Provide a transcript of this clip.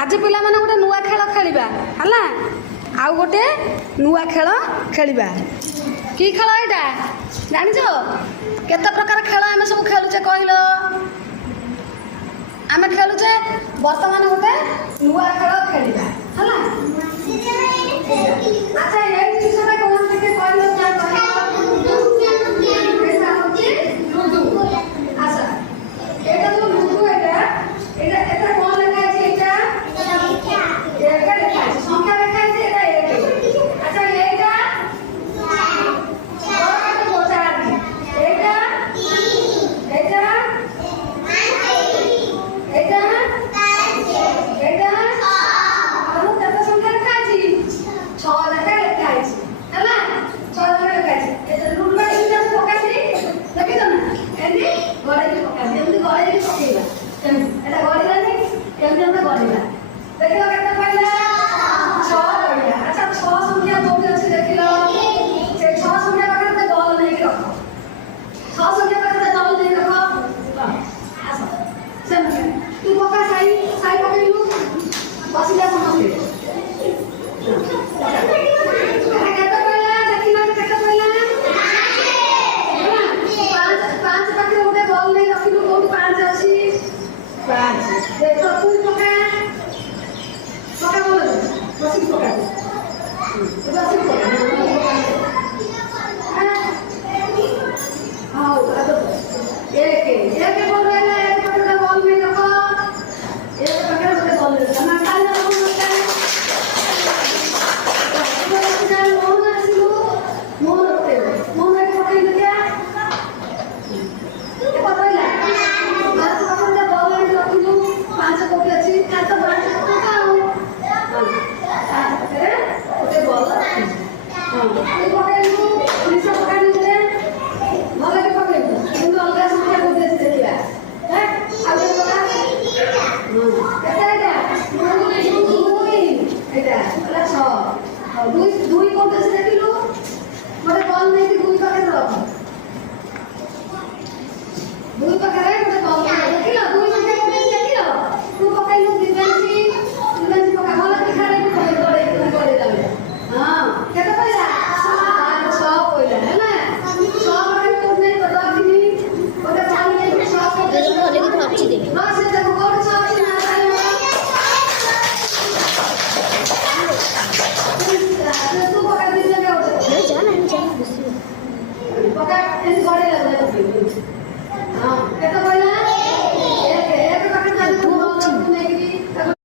आज पिला माने गोटे नुआ खेल खेलिबा हला आउ गोटे नुआ खेल खेलिबा की खेल एटा जानि छो केते प्रकार खेल आमे सब खेलुचे कहिलो आमे खेलुचे वर्तमान गोटे नुआ खेल खेलिबा हला अच्छा ये जिसटा कोन के कहिलो क्या कहिलो लुडू अच्छा एटा जो लुडू एटा एटा एटा कोन लेखा है एटा एटा लेखा है संख्या लेखा है एटा एक अच्छा एटा দুই